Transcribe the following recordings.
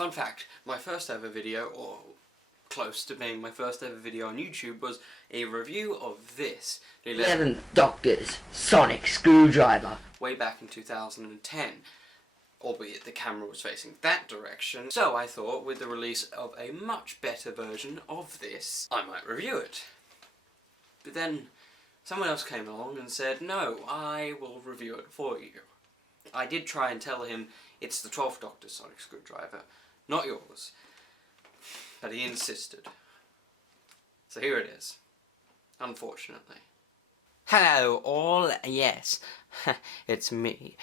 Fun fact, my first ever video, or close to being my first ever video on YouTube, was a review of this. The 11th Doctor's Sonic Screwdriver. Way back in 2010. Albeit the camera was facing that direction. So I thought with the release of a much better version of this, I might review it. But then someone else came along and said, no, I will review it for you. I did try and tell him it's the 12th Doctor's Sonic Screwdriver, not yours. But he insisted. So here it is. Unfortunately. Hello all, yes, it's me.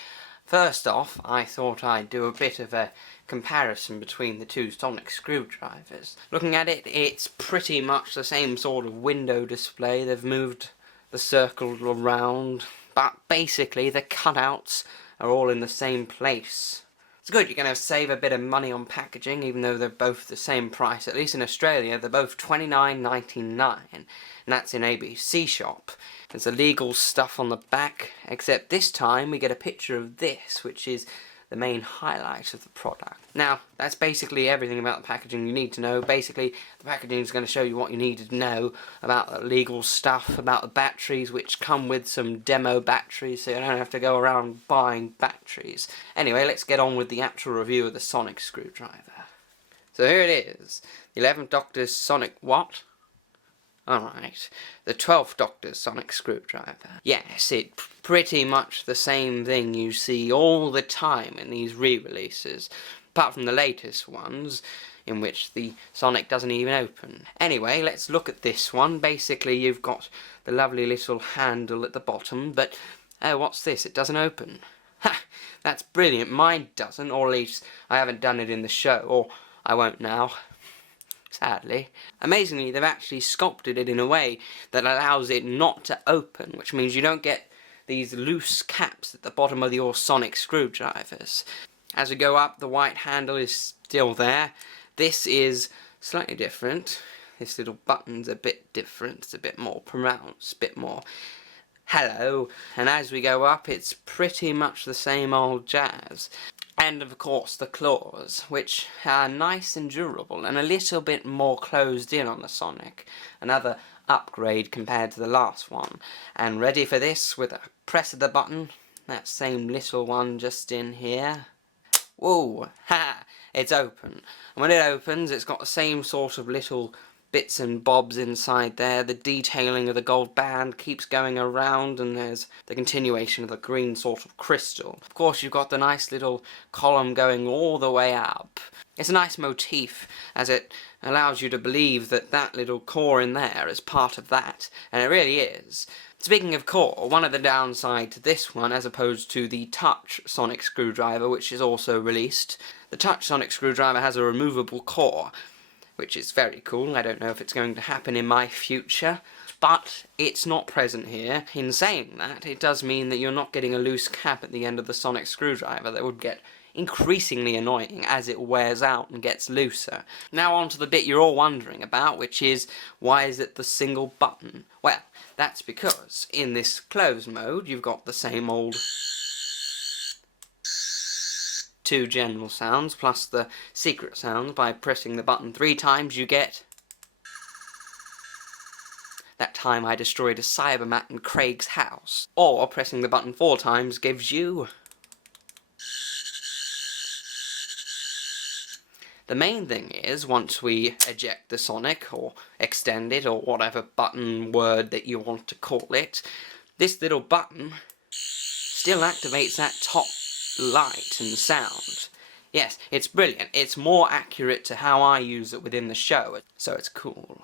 First off, I thought I'd do a bit of a comparison between the two sonic screwdrivers. Looking at it, it's pretty much the same sort of window display. They've moved the circle around, but basically the cutouts are all in the same place. It's good, you're going to save a bit of money on packaging, even though they're both the same price. At least in Australia, they're both $29.99, and that's in ABC Shop. There's illegal stuff on the back, except this time we get a picture of this, which is the main highlight of the product. Now, that's basically everything about the packaging you need to know. Basically, the packaging is going to show you what you need to know about the legal stuff, about the batteries, which come with some demo batteries, so you don't have to go around buying batteries. Anyway, let's get on with the actual review of the sonic screwdriver. So here it is. The 11th Doctor's Sonic what? Alright, the 12th Doctor's Sonic Screwdriver. Yes, it's pretty much the same thing you see all the time in these re-releases, apart from the latest ones, in which the Sonic doesn't even open. Anyway, let's look at this one. Basically, you've got the lovely little handle at the bottom, but, oh, what's this? It doesn't open. Ha! That's brilliant. Mine doesn't, or at least I haven't done it in the show, or I won't now. Sadly. Amazingly, they've actually sculpted it in a way that allows it not to open, which means you don't get these loose caps at the bottom of your sonic screwdrivers. As we go up, the white handle is still there. This is slightly different. This little button's a bit different. It's a bit more pronounced, a bit more hello. And as we go up, it's pretty much the same old jazz. And of course the claws, which are nice and durable and a little bit more closed in on the Sonic. Another upgrade compared to the last one. And ready for this with a press of the button, that same little one just in here. Whoa, ha! It's open. And when it opens, it's got the same sort of little bits and bobs inside there. The detailing of the gold band keeps going around, and there's the continuation of the green sort of crystal. Of course, you've got the nice little column going all the way up. It's a nice motif, as it allows you to believe that that little core in there is part of that, and it really is. Speaking of core, one of the downsides to this one, as opposed to the Touch Sonic Screwdriver, which is also released, the Touch Sonic Screwdriver has a removable core, which is very cool. I don't know if it's going to happen in my future, but it's not present here. In saying that, it does mean that you're not getting a loose cap at the end of the sonic screwdriver that would get increasingly annoying as it wears out and gets looser. Now on to the bit you're all wondering about, which is, why is it the single button? Well, that's because in this closed mode, you've got the same old two general sounds, plus the secret sounds. By pressing the button 3 times, you get that time I destroyed a Cybermat in Craig's house. Or pressing the button 4 times gives you the main thing is, once we eject the Sonic, or extend it, or whatever button word that you want to call it, this little button still activates that top light and sound. Yes, it's brilliant. It's more accurate to how I use it within the show, so it's cool.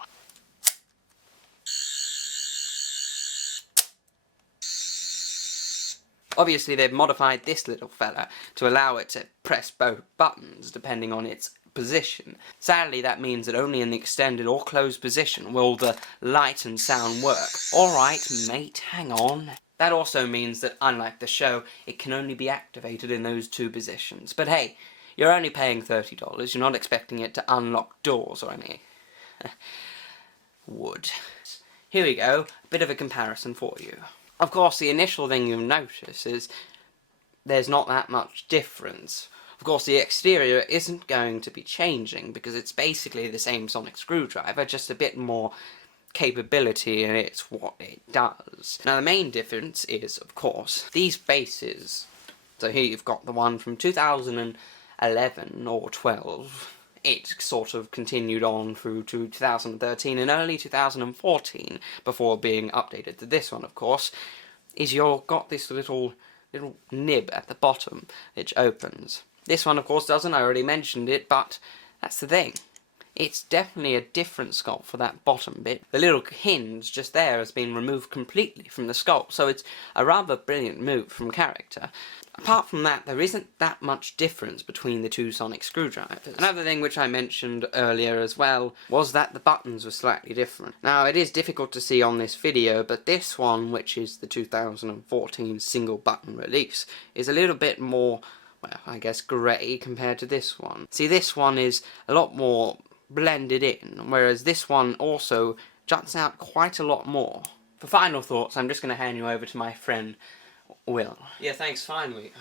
Obviously, they've modified this little fella to allow it to press both buttons depending on its position. Sadly, that means that only in the extended or closed position will the light and sound work. Alright, mate, hang on. That also means that, unlike the show, it can only be activated in those 2 positions. But hey, you're only paying $30. You're not expecting it to unlock doors or any wood. Here we go, a bit of a comparison for you. Of course, the initial thing you'll notice is there's not that much difference. Of Of course, the exterior isn't going to be changing because it's basically the same sonic screwdriver, just a bit more capability in it's what it does. Now, the main difference is, of course, these bases. So here you've got the one from 2011 or 12. It sort of continued on through to 2013 and early 2014 before being updated to this one, of course. Is you've got this little nib at the bottom which opens. This one, of course, doesn't. I already mentioned it, but that's the thing. It's definitely a different sculpt for that bottom bit. The little hinge just there has been removed completely from the sculpt, so it's a rather brilliant move from character. Apart from that, there isn't that much difference between the two sonic screwdrivers. Another thing which I mentioned earlier as well was that the buttons were slightly different. Now, it is difficult to see on this video, but this one, which is the 2014 single button release, is a little bit more, well, I guess grey compared to this one. See, this one is a lot more blended in, whereas this one also juts out quite a lot more. For final thoughts, I'm just going to hand you over to my friend Will. Yeah, thanks, finally.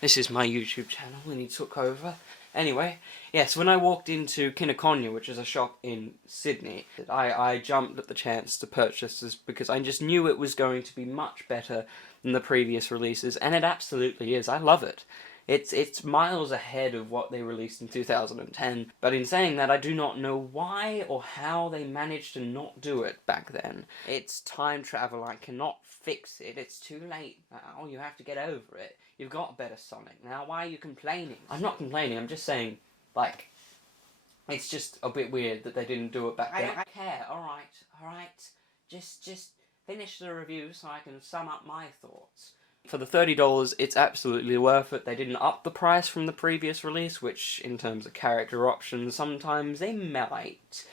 This is my YouTube channel and he took over. Anyway, yes, when I walked into Kinokuniya, which is a shop in Sydney, I jumped at the chance to purchase this because I just knew it was going to be much better than the previous releases, and it absolutely is. I love it. It's miles ahead of what they released in 2010, but in saying that, I do not know why or how they managed to not do it back then. It's time travel, I cannot fix it, it's too late now, you have to get over it. You've got a better Sonic now, why are you complaining? I'm not complaining, I'm just saying, like, it's just a bit weird that they didn't do it back then. I don't care, alright, just finish the review so I can sum up my thoughts. For the $30, it's absolutely worth it. They didn't up the price from the previous release, which, in terms of character options, sometimes they might.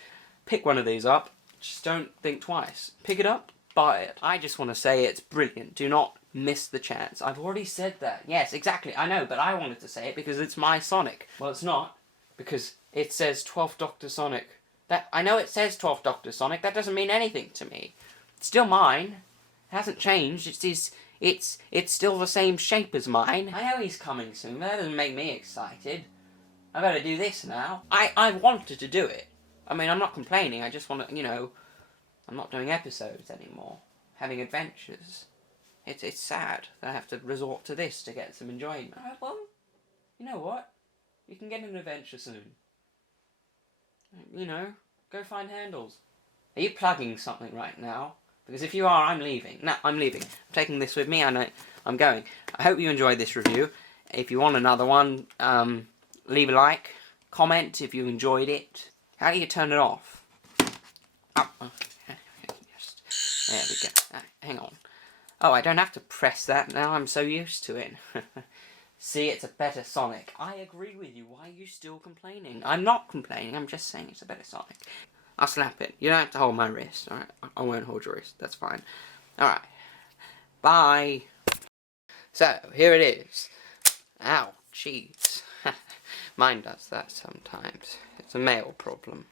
Pick one of these up, just don't think twice. Pick it up, buy it. I just want to say it's brilliant. Do not miss the chance. I've already said that. Yes, exactly, I know, but I wanted to say it because it's my Sonic. Well, it's not, because it says 12th Doctor Sonic. I know it says 12th Doctor Sonic, that doesn't mean anything to me. It's still mine. It hasn't changed, it's still the same shape as mine. I know he's coming soon, but that doesn't make me excited. I better do this now. I wanted to do it. I mean, I'm not complaining, I just want to, you know, I'm not doing episodes anymore. Having adventures. It's sad that I have to resort to this to get some enjoyment. Alright, well, you know what? You can get an adventure soon. You know, go find handles. Are you plugging something right now? Because if you are, I'm leaving. No, I'm leaving. I'm taking this with me, I know I'm going. I hope you enjoyed this review. If you want another one, leave a like, comment if you enjoyed it. How do you turn it off? Oh, there we go. Hang on. Oh, I don't have to press that now, I'm so used to it. See, it's a better Sonic. I agree with you, why are you still complaining? I'm not complaining, I'm just saying it's a better Sonic. I'll slap it. You don't have to hold my wrist, alright? I won't hold your wrist, that's fine. Alright. Bye. So, here it is. Ow, jeez. Mine does that sometimes. It's a male problem.